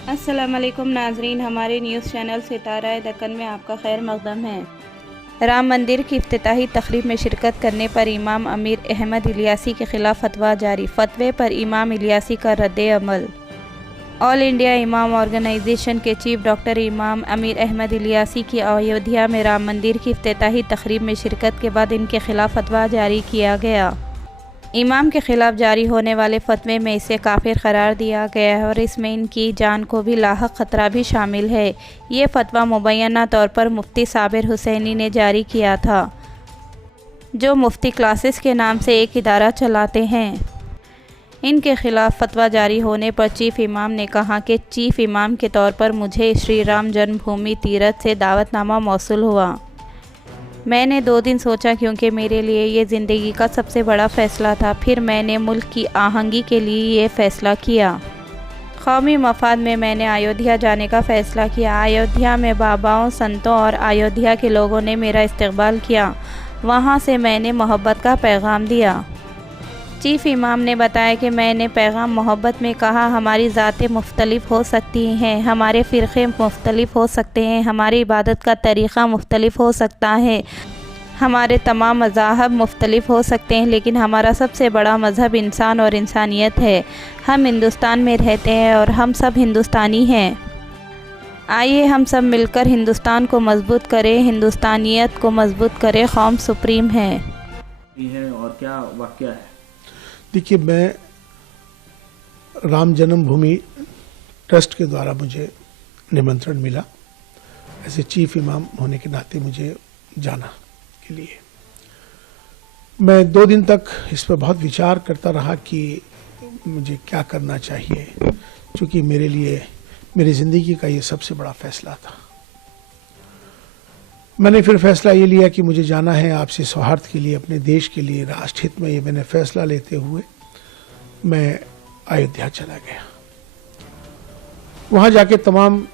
अस्सलाम वालेकुम नाजरीन, हमारे न्यूज़ चैनल सितारा दक्कन में आपका खैर मक़दम है। राम मंदिर की इफ्तिताही तक़रीब में शिरकत करने पर इमाम अमीर अहमद इलियासी के ख़िलाफ़ फतवा जारी। फतवे पर इमाम इलियासी का रद्द-ए-अमल। ऑल इंडिया इमाम ऑर्गेनाइजेशन के चीफ डॉक्टर इमाम अमीर अहमद इलियासी की अयोध्या में राम मंदिर की इफ्तिताही तक़रीब में शिरकत के बाद इनके ख़िलाफ़ फतवा जारी किया गया। इमाम के ख़िलाफ़ जारी होने वाले फतवे में इसे काफिर करार दिया गया है और इसमें इनकी जान को भी लाहक ख़तरा भी शामिल है। ये फतवा मुबैना तौर पर मुफ्ती साबिर हुसैनी ने जारी किया था, जो मुफ्ती क्लासेस के नाम से एक इदारा चलाते हैं। इनके ख़िलाफ़ फतवा जारी होने पर चीफ़ इमाम ने कहा कि चीफ़ इमाम के तौर पर मुझे श्री राम जन्मभूमि तीरथ से दावतनामा मौसूल हुआ। मैंने 2 दिन सोचा क्योंकि मेरे लिए ये ज़िंदगी का सबसे बड़ा फ़ैसला था। फिर मैंने मुल्क की आहंगी के लिए ये फ़ैसला किया। कौमी मफाद में मैंने अयोध्या जाने का फ़ैसला किया। अयोध्या में बाबाओं, संतों और अयोध्या के लोगों ने मेरा इस्तकबाल किया। वहाँ से मैंने मोहब्बत का पैगाम दिया। चीफ़ इमाम ने बताया कि मैंने पैगाम मोहब्बत में कहा, हमारी ज़ातें मुख्तलिफ़ हो सकती हैं, हमारे फ़िरक़े मुख्तलिफ़ हो सकते हैं, हमारी इबादत का तरीक़ा मुख्तलिफ़ हो सकता है, हमारे तमाम मज़ाहब मुख्तलिफ़ हो सकते हैं, लेकिन हमारा सबसे बड़ा मज़हब इंसान और इंसानियत है। हम हिंदुस्तान में रहते हैं और हम सब हिंदुस्तानी हैं। आइए हम सब मिलकर हिंदुस्तान को मजबूत करें, हिंदुस्तानियत को मजबूत करें। कौम सुप्रीम है। और क्या वाक़या है? देखिए, मैं राम जन्मभूमि ट्रस्ट के द्वारा मुझे निमंत्रण मिला, ऐसे चीफ इमाम होने के नाते मुझे जाना के लिए। मैं 2 दिन तक इस पर बहुत विचार करता रहा कि मुझे क्या करना चाहिए, क्योंकि मेरे लिए मेरी ज़िंदगी का ये सबसे बड़ा फ़ैसला था। मैंने फिर फैसला ये लिया कि मुझे जाना है आपसी सौहार्द के लिए, अपने देश के लिए, राष्ट्रहित में। ये मैंने फैसला लेते हुए मैं अयोध्या चला गया। वहाँ जाके तमाम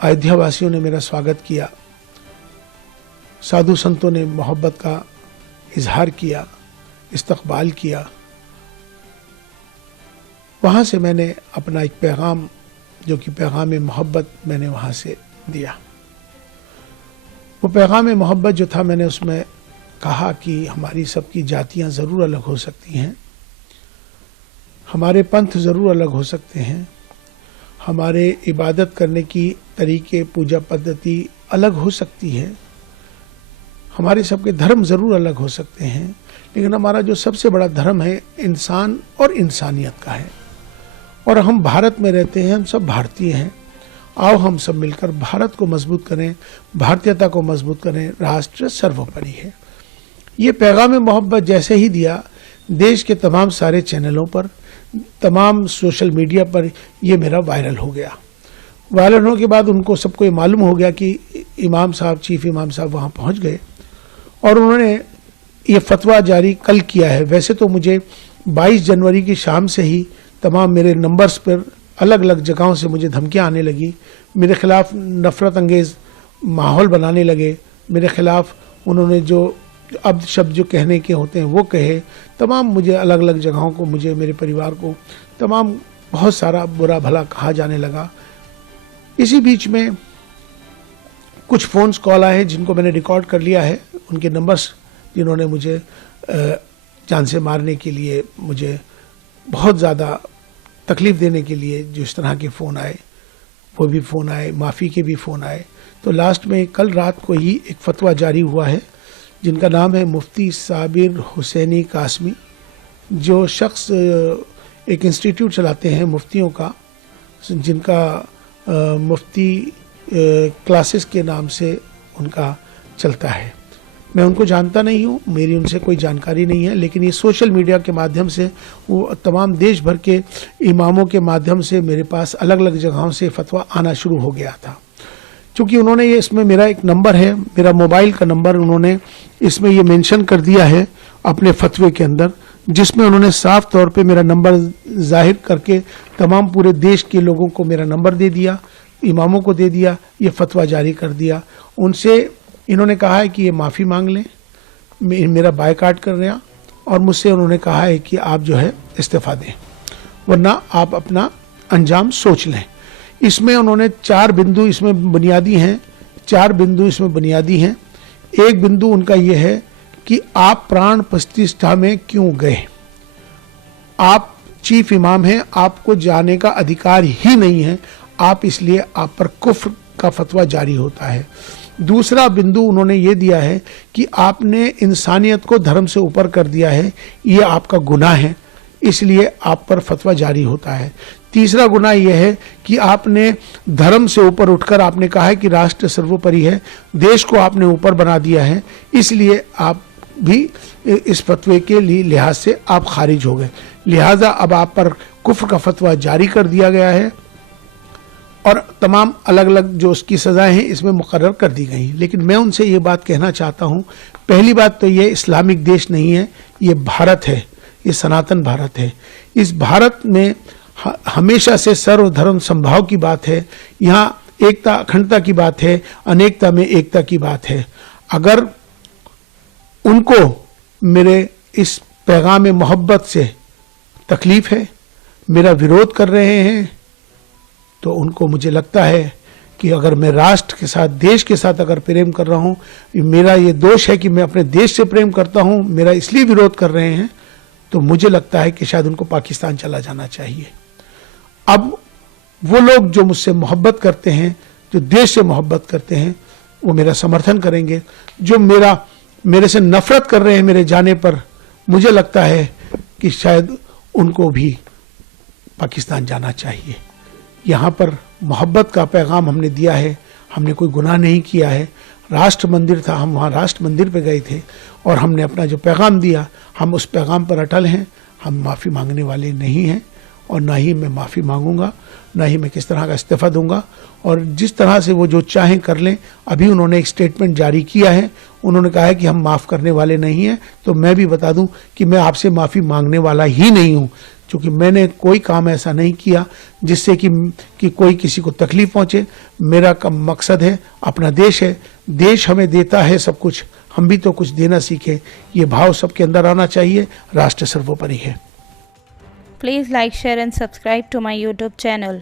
अयोध्या वासियों ने मेरा स्वागत किया, साधु संतों ने मोहब्बत का इजहार किया, इस्तकबाल किया। वहाँ से मैंने अपना एक पैगाम, जो कि पैगाम मोहब्बत, मैंने वहाँ से दिया। वो पैगाम मोहब्बत जो था, मैंने उसमें कहा कि हमारी सबकी जातियां ज़रूर अलग हो सकती हैं, हमारे पंथ ज़रूर अलग हो सकते हैं, हमारे इबादत करने की तरीके, पूजा पद्धति अलग हो सकती है, हमारे सबके धर्म ज़रूर अलग हो सकते हैं, लेकिन हमारा जो सबसे बड़ा धर्म है इंसान और इंसानियत का है। और हम भारत में रहते हैं, हम सब भारतीय हैं। आओ हम सब मिलकर भारत को मजबूत करें, भारतीयता को मजबूत करें, राष्ट्र सर्वोपरि है। ये पैगाम मोहब्बत जैसे ही दिया, देश के तमाम सारे चैनलों पर, तमाम सोशल मीडिया पर ये मेरा वायरल हो गया। वायरल होने के बाद उनको सबको ये मालूम हो गया कि इमाम साहब, चीफ इमाम साहब वहाँ पहुँच गए और उन्होंने ये फतवा जारी कल किया है। वैसे तो मुझे 22 जनवरी की शाम से ही तमाम मेरे नंबर्स पर अलग अलग जगहों से मुझे धमकियां आने लगी, मेरे खिलाफ नफ़रत अंगेज़ माहौल बनाने लगे, मेरे खिलाफ उन्होंने जो अब शब्द जो कहने के होते हैं वो कहे। तमाम मुझे अलग अलग जगहों को, मुझे, मेरे परिवार को तमाम बहुत सारा बुरा भला कहा जाने लगा। इसी बीच में कुछ फ़ोन्स कॉल आए जिनको मैंने रिकॉर्ड कर लिया है, उनके नंबर्स, जिन्होंने मुझे जान से मारने के लिए, मुझे बहुत ज़्यादा तकलीफ़ देने के लिए जो इस तरह के फ़ोन आए, वो भी फ़ोन आए, माफ़ी के भी फ़ोन आए। तो लास्ट में कल रात को ही एक फ़तवा जारी हुआ है, जिनका नाम है मुफ्ती साबिर हुसैनी कासमी, जो शख्स एक इंस्टीट्यूट चलाते हैं मुफ्तियों का, जिनका मुफ्ती क्लासेस के नाम से उनका चलता है। मैं उनको जानता नहीं हूँ, मेरी उनसे कोई जानकारी नहीं है, लेकिन ये सोशल मीडिया के माध्यम से, वो तमाम देश भर के इमामों के माध्यम से मेरे पास अलग अलग जगहों से फतवा आना शुरू हो गया था। क्योंकि उन्होंने ये, इसमें मेरा एक नंबर है, मेरा मोबाइल का नंबर उन्होंने इसमें ये मेंशन कर दिया है अपने फतवे के अंदर, जिसमें उन्होंने साफ तौर पे मेरा नंबर जाहिर करके तमाम पूरे देश के लोगों को मेरा नंबर दे दिया, इमामों को दे दिया, ये फतवा जारी कर दिया। उनसे इन्होंने कहा है कि ये माफ़ी मांग लें, मेरा बायकाट कर रहे हैं, और मुझसे उन्होंने कहा है कि आप जो है इस्तीफ़ा दें, वरना आप अपना अंजाम सोच लें। इसमें उन्होंने 4 बिंदु इसमें बुनियादी हैं, 4 बिंदु इसमें बुनियादी हैं। एक बिंदु उनका यह है कि आप प्राण प्रतिष्ठा में क्यों गए? आप चीफ इमाम हैं, आपको जाने का अधिकार ही नहीं है, आप इसलिए आप पर कुफ्र का फतवा जारी होता है। दूसरा बिंदु उन्होंने ये दिया है कि आपने इंसानियत को धर्म से ऊपर कर दिया है, ये आपका गुनाह है, इसलिए आप पर फतवा जारी होता है। तीसरा गुनाह यह है कि आपने धर्म से ऊपर उठकर आपने कहा है कि राष्ट्र सर्वोपरि है, देश को आपने ऊपर बना दिया है, इसलिए आप भी इस फतवे के लिहाज से आप खारिज हो गए। लिहाजा अब आप पर कुफ्र का फतवा जारी कर दिया गया है और तमाम अलग अलग जो उसकी सजाएं हैं इसमें मुकर्रर कर दी गई। लेकिन मैं उनसे ये बात कहना चाहता हूँ, पहली बात तो ये इस्लामिक देश नहीं है, ये भारत है, ये सनातन भारत है। इस भारत में हमेशा से सर्वधर्म संभाव की बात है, यहाँ एकता अखंडता की बात है, अनेकता में एकता की बात है। अगर उनको मेरे इस पैगाम मोहब्बत से तकलीफ है, मेरा विरोध कर रहे हैं, तो उनको मुझे लगता है कि अगर मैं राष्ट्र के साथ, देश के साथ अगर प्रेम कर रहा हूँ, मेरा ये दोष है कि मैं अपने देश से प्रेम करता हूँ, मेरा इसलिए विरोध कर रहे हैं, तो मुझे लगता है कि शायद उनको पाकिस्तान चला जाना चाहिए। अब वो लोग जो मुझसे मोहब्बत करते हैं, जो देश से मोहब्बत करते हैं, वो मेरा समर्थन करेंगे। जो मेरे से नफरत कर रहे हैं मेरे जाने पर, मुझे लगता है कि शायद उनको भी पाकिस्तान जाना चाहिए। यहाँ पर मोहब्बत का पैगाम हमने दिया है, हमने कोई गुनाह नहीं किया है। राष्ट्र मंदिर था, हम वहाँ राष्ट्र मंदिर पे गए थे और हमने अपना जो पैगाम दिया, हम उस पैगाम पर अटल हैं। हम माफ़ी मांगने वाले नहीं हैं और ना ही मैं माफ़ी मांगूंगा, ना ही मैं किस तरह का इस्तीफ़ा दूंगा। और जिस तरह से वो जो चाहें कर लें। अभी उन्होंने एक स्टेटमेंट जारी किया है, उन्होंने कहा है कि हम माफ़ करने वाले नहीं हैं। तो मैं भी बता दूं कि मैं आपसे माफ़ी मांगने वाला ही नहीं हूं, क्योंकि मैंने कोई काम ऐसा नहीं किया जिससे कि कोई किसी को तकलीफ पहुंचे। मेरा मकसद है, अपना देश है, देश हमें देता है सब कुछ, हम भी तो कुछ देना सीखें। ये भाव सबके अंदर आना चाहिए। राष्ट्र सर्वोपरि है। Please like, share and subscribe to my YouTube channel.